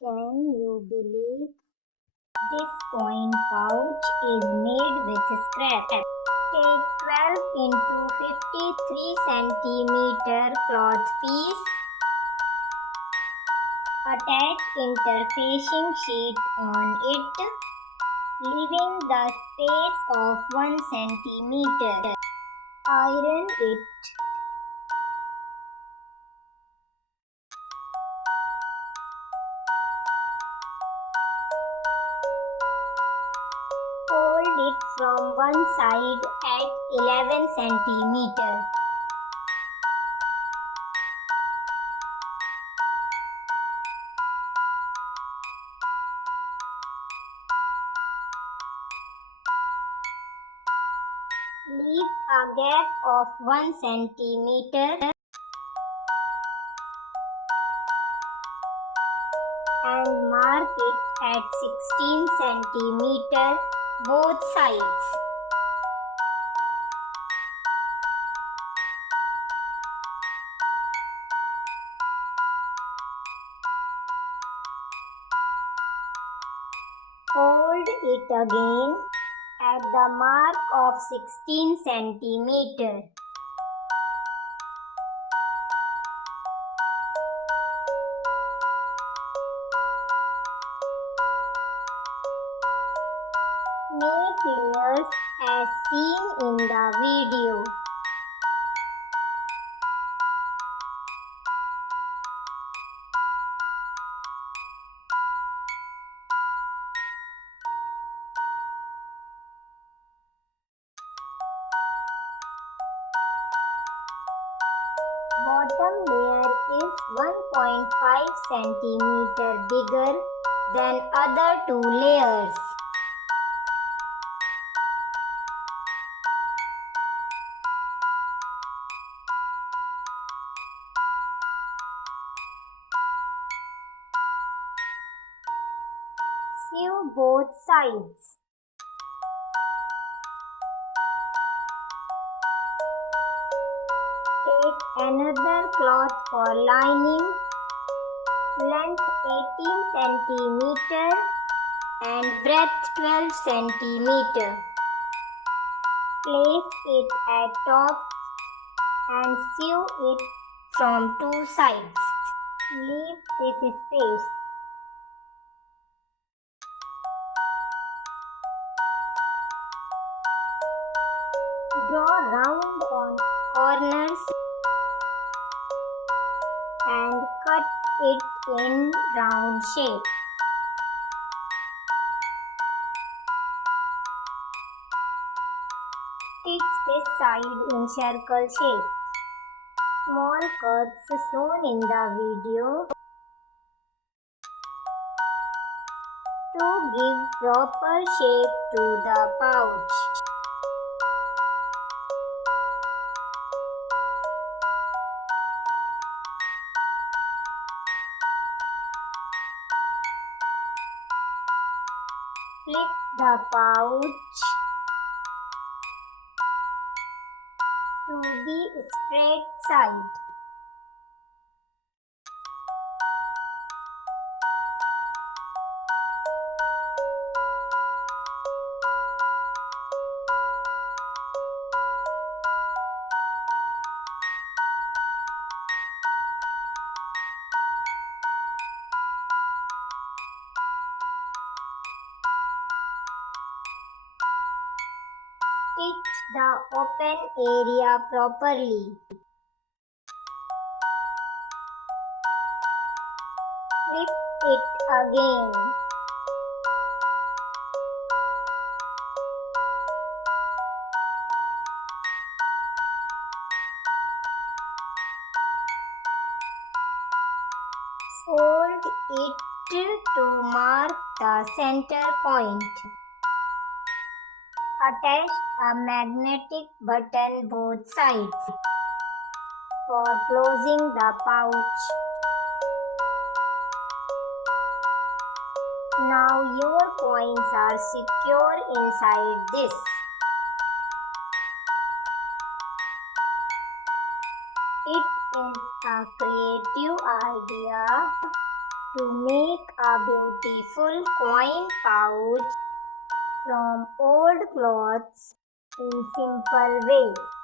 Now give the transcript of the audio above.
Can you believe this coin pouch is made with scrap? Take 12 into 53 centimeter cloth piece. Attach interfacing sheet on it, leaving the space of 1 centimeter. Iron it. Fold it from one side at 11 centimeter. Leave a gap of 1 centimeter and mark it at 16 centimeter both sides. Fold it again at the mark of 16 centimeter. Make layers as seen in the video. Bottom layer is 1.5 centimeter bigger than other two layers. Sew both sides. Take another cloth for lining, length 18 centimeter and breadth 12 centimeter. Place it at top and sew it from two sides. Leave this space. Draw round on corners and cut it in round shape. Stitch this side in circle shape. Small cuts shown in the video to give proper shape to the pouch. Flip the pouch to the straight side. Stitch the open area properly. Flip it again. Fold it to mark the center point. Attach a magnetic button both sides for closing the pouch. Now your coins are secure inside this. It is a creative idea to make a beautiful coin pouch from old clothes in simple way.